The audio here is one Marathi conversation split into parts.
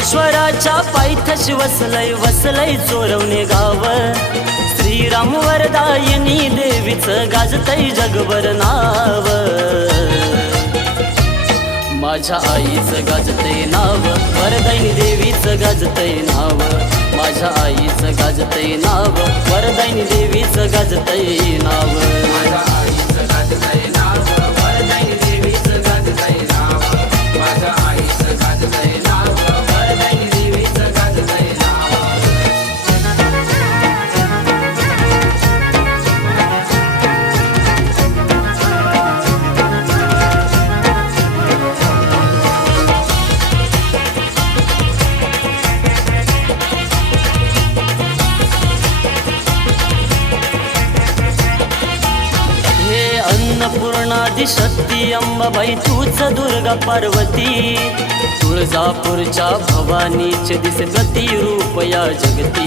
नागेश्वराच्या पायथ्याशी वसलय वसलय चोरवणे गाव। श्रीराम वरदायिनी देवीचं गाजतय जगभर नाव। माझ्या आईचं गाजतय नाव, वरदायिनी देवीचं गाजतय नाव। माझ्या आईचं गाजतय नाव, वरदायिनी देवीचं गाजतय नाव। माझ्या आईचं गाजतय नाव, वरदायिनी देवीचं गाजतय नाव। माझ्या आईचं गाजतय नाव, वरदायिनी देवीचं गाजतय नाव। अन्नपूर्णादि शक्ती अंबाबाई तूच दुर्गा पार्वती। तुळजापूरच्या भवानीचे दिसे प्रतिरूप या जगती।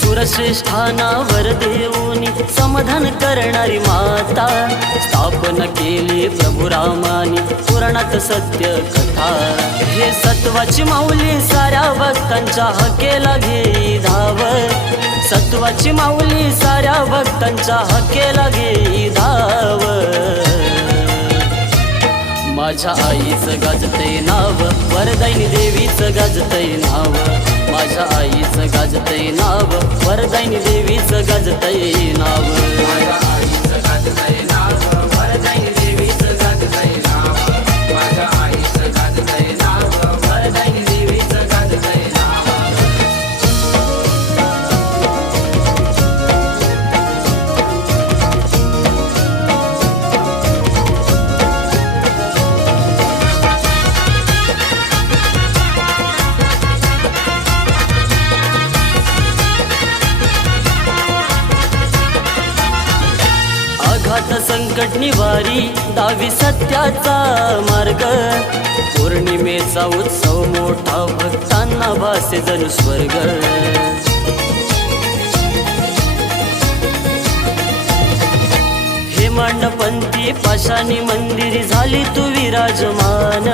सुरश्रेष्ठानावर देऊनी समाधान करणारी माता। स्थापन केली प्रभू रामानी पुराणात सत्य कथा। हे सत्वाची माऊली साऱ्या भक्तांच्या हकेला घेई धाव। सत्वाची माऊली साऱ्या भक्तांच्या हकेला घेई धाव। माझ्या आईचं गाजतय नाव, वरदायिनी देवीचं गाजतय नाव। माझ्या आईचं गाजतय नाव, वरदायिनी देवीचं गाजतय नाव। माझ्या आईचं गाजतय नाव, वरदायिनी देवीचं गाजतय नाव। माझ्या आईचं गाजतय नाव, वरदायिनी देवीचं गाजतय नाव। आघात संकट निवारी दावी सत्याचा मार्ग। पौर्णिमेचा उत्सव मोठा भक्तांना भासे जणू स्वर्ग। हे मांडपंथी पाषाणी मंदिरी झाली तू विराजमान।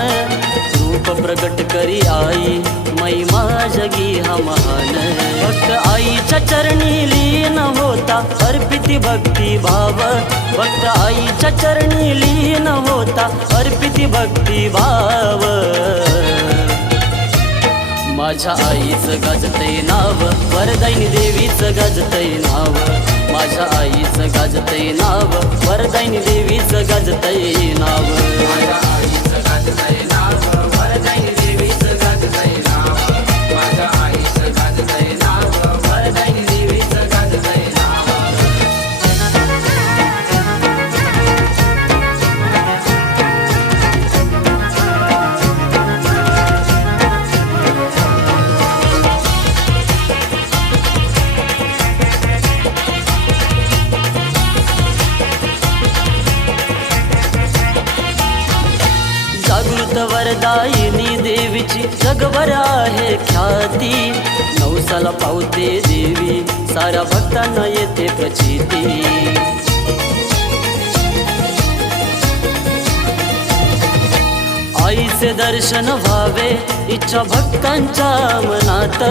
रूप प्रगट करी आई महिमा जगी हा महान। भक्त आईच्या चरणी लीन होता अर्पिती भक्ती भाव। भक्त आईच्या चरणी लीन होता अर्पिती भक्ती भाव। माझ्या आईचं गाजतय नाव, वरदायिनी देवीचं गाजतय नाव। माझ्या आईचं गाजतय नाव, वरदायिनी देवीचं गाजतय नाव। माझ्या आईचं गाजतय नाव, वरदायिनी देवीचं गाजतय नाव। माझ्या आईचं गाजतय नाव, वरदायिनी देवीचं गाजतय नाव। जागृत वरदायिनी देवीची जगभर आहे ख्याती। नवसाला पावते देवी साऱ्या भक्तांना येते प्रचिती। आईचे दर्शन व्हावे इच्छा भक्तांच्या मनात।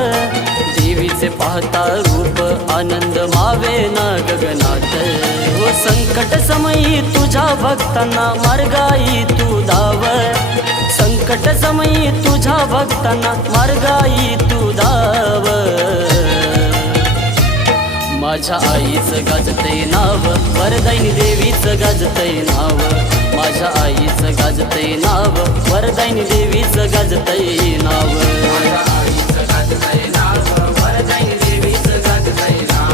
देवीचे पाहता रूप आनंद मावे ना गगनात। हो संकट समयी तुझ्या भक्तांना मार्गाई तू धाव। संकट समयी तुझ्या भक्तांना मार्गाई तू धाव। माझ्या आईचं गाजतय नाव, वरदायिनी देवीचं गाजतय नाव। माझ्या आईचं गाजतय नाव, वरदायिनी देवीचं गाजतय नाव। माझ्या आईचं गाजतय नाव, वरदायिनी देवीचं गाजतय नाव।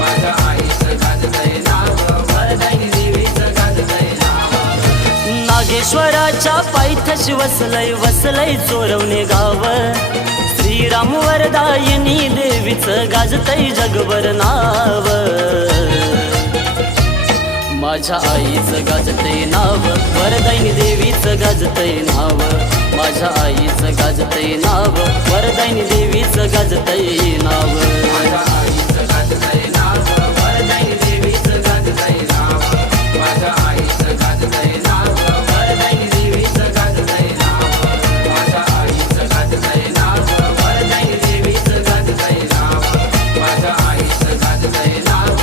माझ्या आईचं गाजतय नाव, वरदायिनी देवीचं गाजतय नाव। नागेश्वराच्या पायथ्याशी वसलय वसलय चोरवणे गाव। श्रीराम वरदायिनी देवीचं गाजतय जगभर नाव। माझ्या आईचं गाजतय नाव, वरदायिनी देवीचं गाजतय नाव। माझ्या आईचं गाजतय नाव, वरदायिनी देवीचं गाजतय नाव। माझ्या आईचं गाजतय नाव, वरदायिनी देवीचं गाजतय नाव। माझ्या आईचं गाजतय नाव, गाजतय नाव